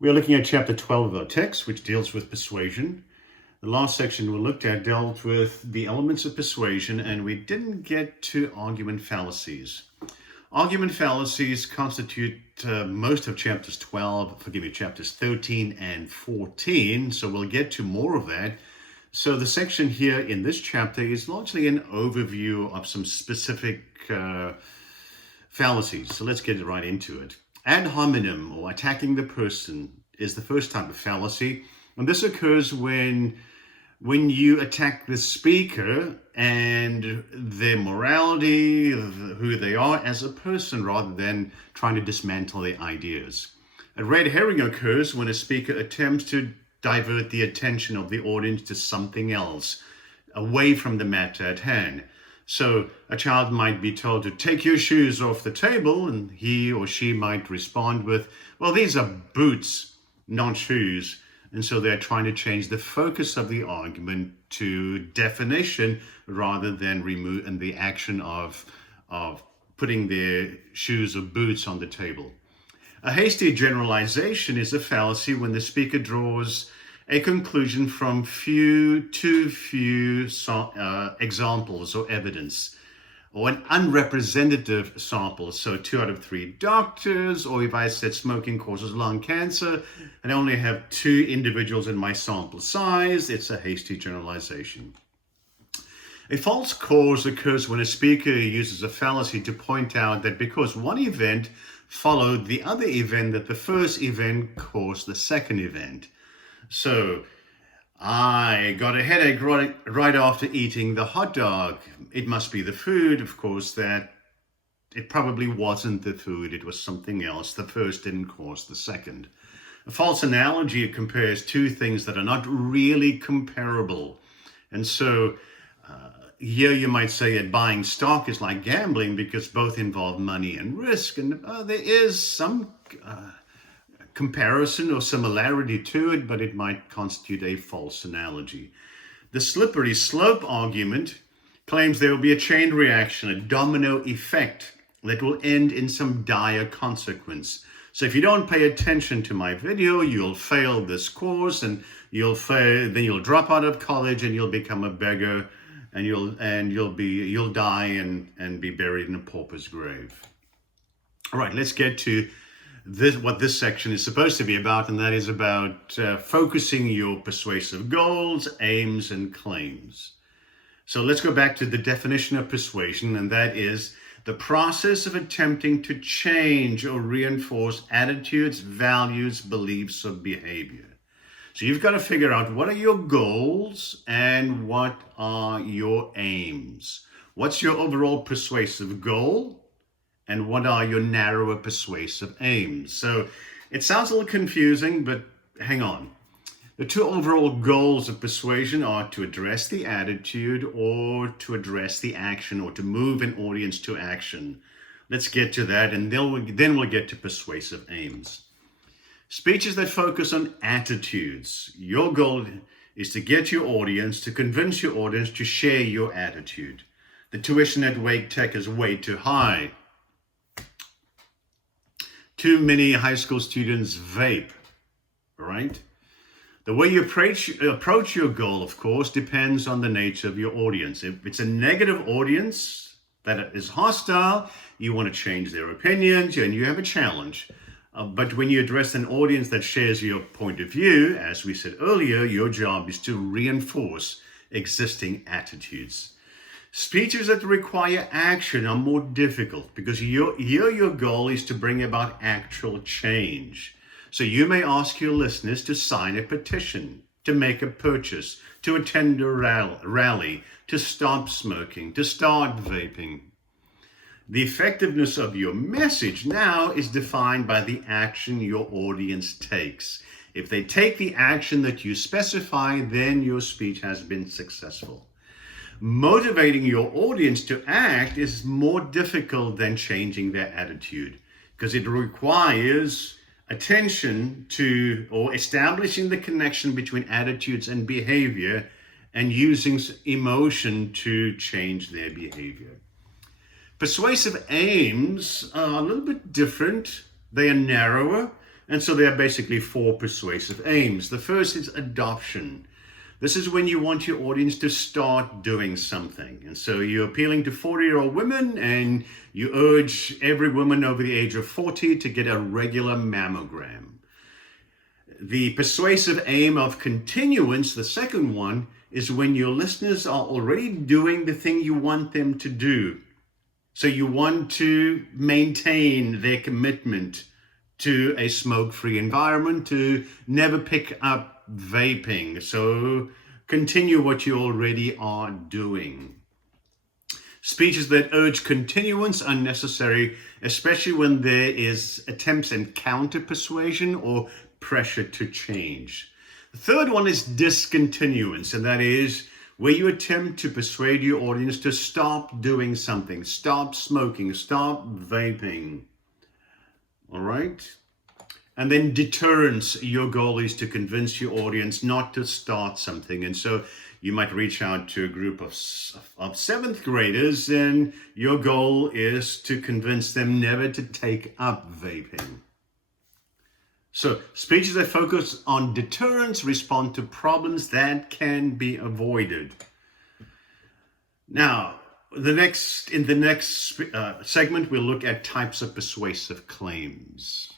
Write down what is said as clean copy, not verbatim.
We are looking at chapter 12 of our text, which deals with persuasion. The last section we looked at dealt with the elements of persuasion, and we didn't get to argument fallacies. Argument fallacies constitute most of chapters 13 and 14, so we'll get to more of that. So the section here in this chapter is largely an overview of some specific fallacies. So let's get right into it. Ad hominem, or attacking the person, is the first type of fallacy. And this occurs when you attack the speaker and their morality, who they are as a person, rather than trying to dismantle their ideas. A red herring occurs when a speaker attempts to divert the attention of the audience to something else, away from the matter at hand. So a child might be told to take your shoes off the table, and he or she might respond with, well, these are boots, not shoes. And so they're trying to change the focus of the argument to definition rather than remove and the action of putting their shoes or boots on the table. A hasty generalization is a fallacy when the speaker draws a conclusion from too few examples or evidence, or an unrepresentative sample. So 2 out of 3 doctors, or if I said smoking causes lung cancer, and I only have 2 individuals in my sample size, it's a hasty generalization. A false cause occurs when a speaker uses a fallacy to point out that because one event followed the other event, that the first event caused the second event. So, I got a headache right after eating the hot dog. It must be the food. Of course, that it probably wasn't the food. It was something else. The first didn't cause the second. A false analogy compares 2 things that are not really comparable. And so here you might say that buying stock is like gambling because both involve money and risk. And there is some comparison or similarity to it, but it might constitute a false analogy. The slippery slope argument claims there will be a chain reaction, a domino effect that will end in some dire consequence. So if you don't pay attention to my video, you'll fail this course, and then you'll drop out of college and you'll become a beggar, and you'll die and be buried in a pauper's grave. All right, let's get to what this section is supposed to be about, and that is about focusing your persuasive goals, aims, and claims. So let's go back to the definition of persuasion, and that is the process of attempting to change or reinforce attitudes, values, beliefs, or behavior. So you've got to figure out what are your goals and what are your aims. What's your overall persuasive goal? And what are your narrower persuasive aims? So it sounds a little confusing, but hang on. The 2 overall goals of persuasion are to address the attitude or to address the action, or to move an audience to action. Let's get to that, and then we'll get to persuasive aims. Speeches that focus on attitudes. Your goal is to get your audience, to convince your audience to share your attitude. The tuition at Wake Tech is way too high. Too many high school students vape, right? The way you approach your goal, of course, depends on the nature of your audience. If it's a negative audience that is hostile, you want to change their opinions and you have a challenge. But when you address an audience that shares your point of view, as we said earlier, your job is to reinforce existing attitudes. Speeches that require action are more difficult because your goal is to bring about actual change. So you may ask your listeners to sign a petition, to make a purchase, to attend a rally, to stop smoking, to start vaping. The effectiveness of your message now is defined by the action your audience takes. If they take the action that you specify, then your speech has been successful. Motivating your audience to act is more difficult than changing their attitude because it requires attention to, or establishing the connection between attitudes and behavior, and using emotion to change their behavior. Persuasive aims are a little bit different. They are narrower. And so there are basically four persuasive aims. The first is adoption. This is when you want your audience to start doing something. And so you're appealing to 40-year-old women and you urge every woman over the age of 40 to get a regular mammogram. The persuasive aim of continuance, the second one, is when your listeners are already doing the thing you want them to do. So you want to maintain their commitment to a smoke-free environment, to never pick up vaping. So continue what you already are doing. Speeches that urge continuance are necessary, especially when there is attempts and counter-persuasion or pressure to change. The third one is discontinuance, and that is where you attempt to persuade your audience to stop doing something, stop smoking, stop vaping. All right? And then deterrence, your goal is to convince your audience not to start something. And so you might reach out to a group of seventh graders, and your goal is to convince them never to take up vaping. So speeches that focus on deterrence respond to problems that can be avoided. Now, in the next segment, we'll look at types of persuasive claims.